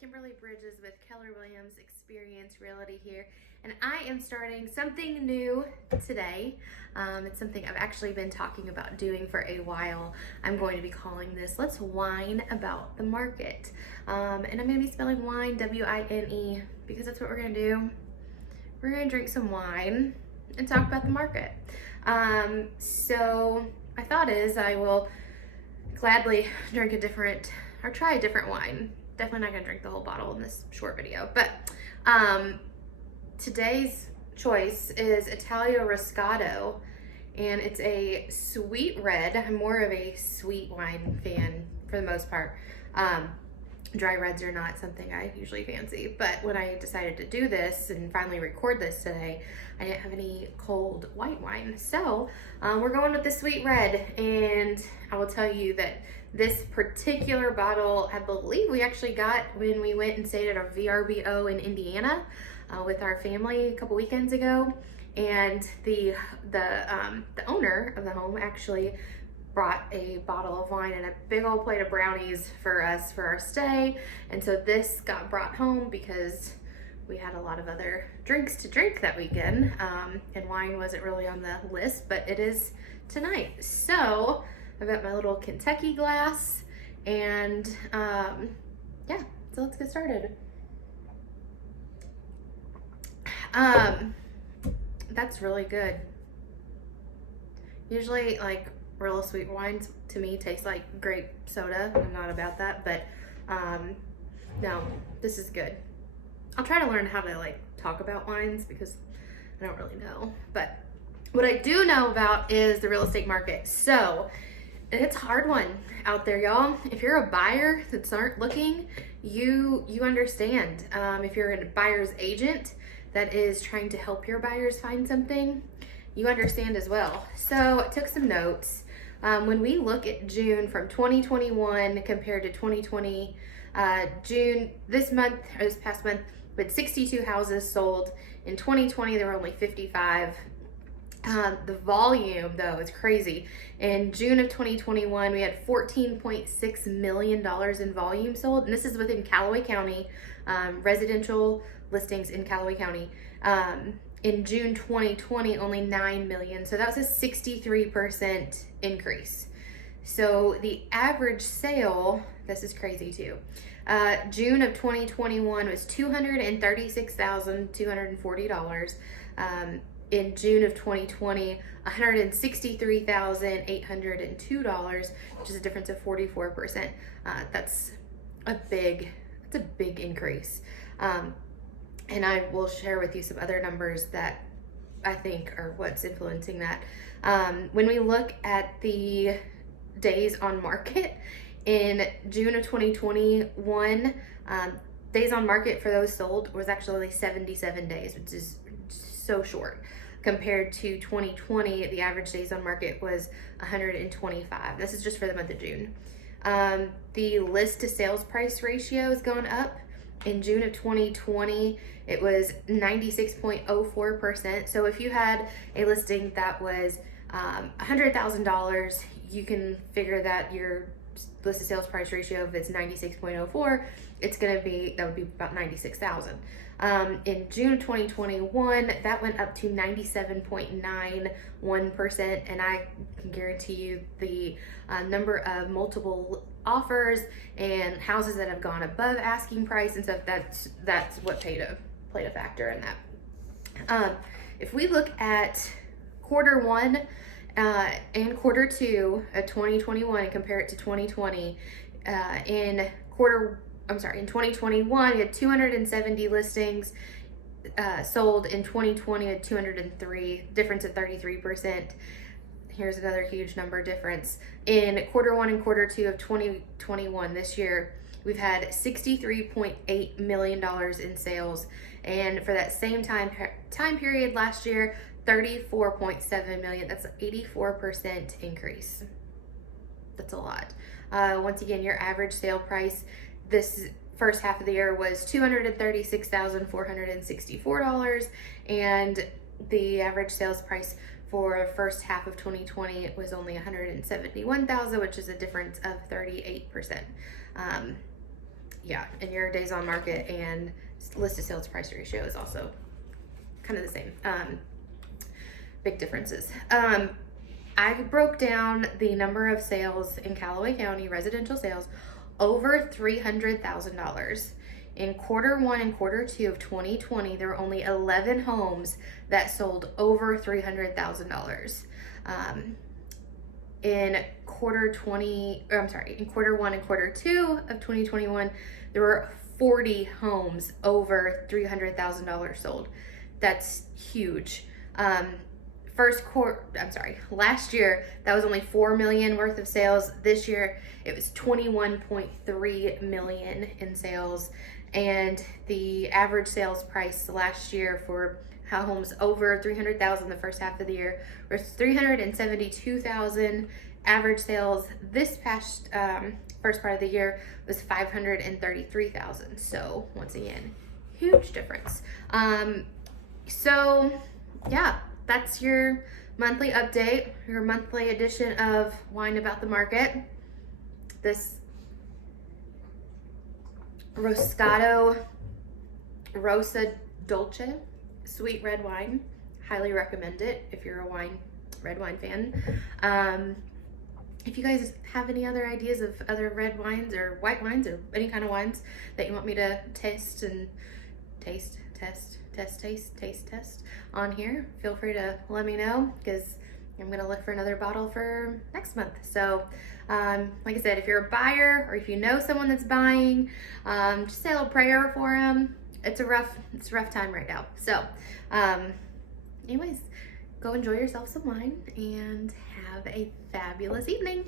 Kimberly Bridges with Keller Experience Realty here, and I am starting something new today. It's something I've actually been talking about doing for a while. I'm going to be calling this Let's Whine About the Market. And I'm going to be spelling wine, W-I-N-E, because that's what we're going to do. We're going to drink some wine and talk about the market. So my thought is I will gladly drink try a different wine. Definitely not gonna drink the whole bottle in this short video, but today's choice is Italia Roscato, and it's a sweet red. I'm more of a sweet wine fan for the most part. Dry reds are not something I usually fancy, but when I decided to do this and finally record this today, I didn't have any cold white wine. So we're going with the sweet red, and I will tell you that this particular bottle, I believe we actually got when we went and stayed at our VRBO in Indiana with our family a couple weekends ago. And the owner of the home actually brought a bottle of wine and a big old plate of brownies for us for our stay. And so this got brought home because we had a lot of other drinks to drink that weekend, and wine wasn't really on the list, but it is tonight. So I've got my little Kentucky glass, and yeah, so let's get started. That's really good. Usually, like, real sweet wines to me taste like grape soda. I'm not about that, but no, this is good. I'll try to learn how to like talk about wines because I don't really know, but what I do know about is the real estate market. So it's a hard one out there, y'all. If you're a buyer that's aren't looking, you understand. If you're a buyer's agent that is trying to help your buyers find something, you understand as well. So I took some notes. When we look at June from 2021 compared to 2020, June this past month, but 62 houses sold. In 2020, there were only 55. The volume, though, is crazy. In June of 2021, we had $14.6 million in volume sold, and this is within Callaway County, residential listings in Callaway County. In June 2020, only 9 million. So that was a 63% increase. So the average sale, this is crazy too. June of 2021 was $236,240. In June of 2020, $163,802, which is a difference of 44%. That's a big increase. And I will share with you some other numbers that I think are what's influencing that. When we look at the days on market in June of 2021, days on market for those sold was actually 77 days, which is so short. Compared to 2020, the average days on market was 125. This is just for the month of June. The list to sales price ratio has gone up. In June of 2020, it was 96.04%. So if you had a listing that was $100,000, you can figure that your list to sales price ratio, if it's 96.04, that would be about 96,000. In June of 2021, that went up to 97.91%, and I can guarantee you the number of multiple offers and houses that have gone above asking price and stuff, that's what played a factor in that. If we look at quarter one and quarter two of 2021 and compare it to 2020, in 2021, we had 270 listings sold. In 2020, we had 203, difference of 33%. Here's another huge number difference. In quarter one and quarter two of 2021, this year, we've had $63.8 million in sales. And for that same time period last year, $34.7 million. That's an 84% increase. That's a lot. Once again, your average sale price this first half of the year was $236,464, and the average sales price for the first half of 2020 was only $171,000, which is a difference of 38%. yeah, and your days on market and listed sales price ratio is also kind of the same. Big differences. I broke down the number of sales in Callaway County, residential sales, over $300,000. In Q1 and Q2 of 2020, there were only 11 homes that sold over $300,000. In Q1 and Q2 of 2021, there were 40 homes over $300,000 sold. That's huge. Last year, that was only $4 million worth of sales. This year, it was $21.3 million in sales. And the average sales price last year for homes over $300,000 the first half of the year was $372,000. Average sales this past first part of the year was $533,000. So once again, huge difference. So yeah, that's your monthly update, your monthly edition of Wine About the Market. This Roscato Rosa Dolce sweet red wine. Highly recommend it if you're a red wine fan. If you guys have any other ideas of other red wines or white wines or any kind of wines that you want me to taste on here, feel free to let me know, because I'm gonna look for another bottle for next month. So like I said, if you're a buyer or if you know someone that's buying, just say a little prayer for them. It's a rough time right now. So anyways, go enjoy yourself some wine and have a fabulous evening.